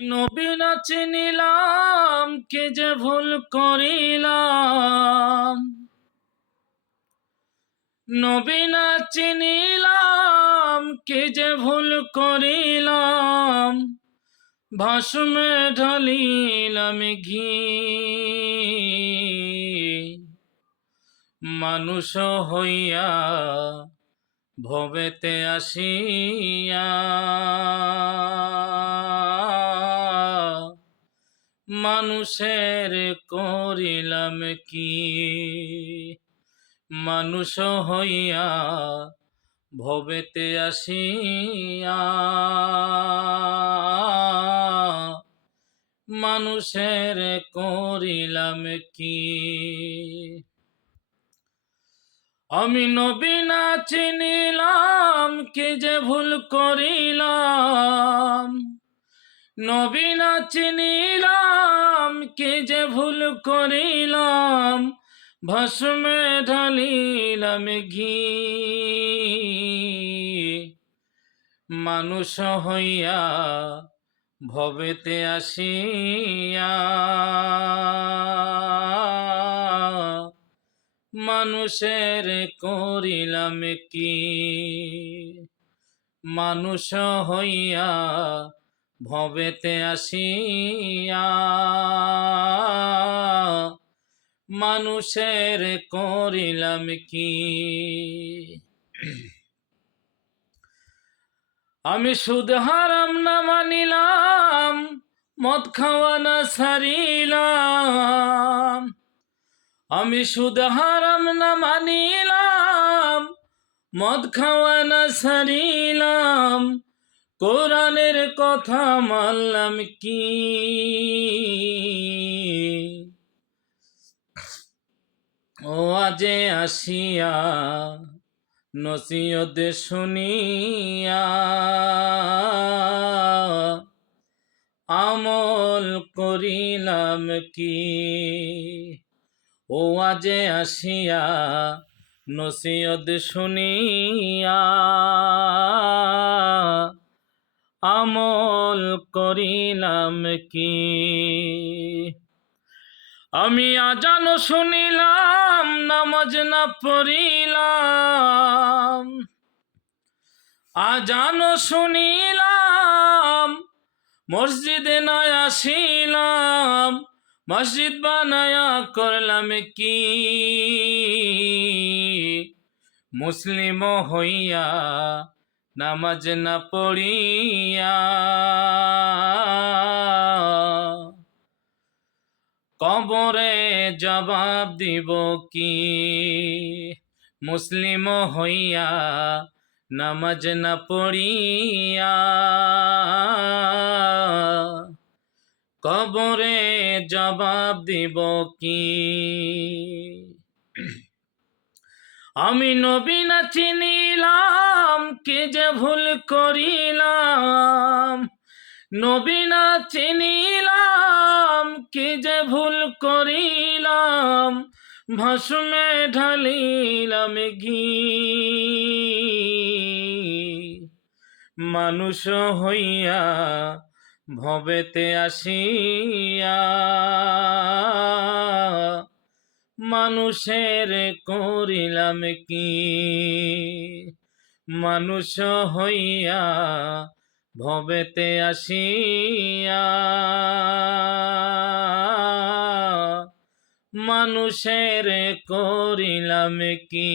নবী না চিনিলাম কে যে ভুল করিলাম, নবী না চিনিলাম কে যে ভুল করিলাম, ভাসুমে ঢালিলাম ঘি। মানুষ হইয়া ভবেতে আসিয়া মানুষের করিলাম কি। মানুষ হইয়া ভবেতে আসিয়া মানুষের করিলাম কি। আমি নবী না চিনিলাম কে যে ভুল করিলাম, নবী না চিনিলাম কে যে ভুল করিলাম, ভস্মে ঢালিলাম ঘি। মানুষ হইয়া ভবেতে আসিয়া মানুষের করিলাম কি। মানুষ হইয়া ভবেতে আসিয়া মানুষের করিলাম কি। আমি সুদ হারাম না মানিলাম, মদ খাওয়া না ছাড়িলাম। আমি সুদ হারাম না মানিলাম, মদ খাওয়া না ছাড়িলাম, কোরআনের কথা মানলাম কি। ও আজে আসিয়া নসিহত শুনিয়া আমল করিলাম কি। ও আজে আসিয়া নসিহত শুনিয়া আমল করিলাম কি। আমি আজান শুনিলাম নামাজ না পড়িলাম, আজান শুনিলাম মসজিদে না আসিলাম, মসজিদ বানায়া করলাম কি। মুসলিম হইয়া নামাজ না পড়িয়া কবরে জবাব দিব কি। মুসলিম হইয়া নামাজ না পড়িয়া কবরে জবাব দিব কি। আমি নবী না চিনিলাম কে যে ভুল করিলাম, নবী না চিনিলাম কে যে ভুল করিলাম, ভাসুমে ঢালিলাম ঘি। মানুষ হইয়া ভবেতে আসিয়া মানুষের করিলাম কি। মানুষ হইয়া ভবেতে আসিয়া মানুষের করিলাম কি।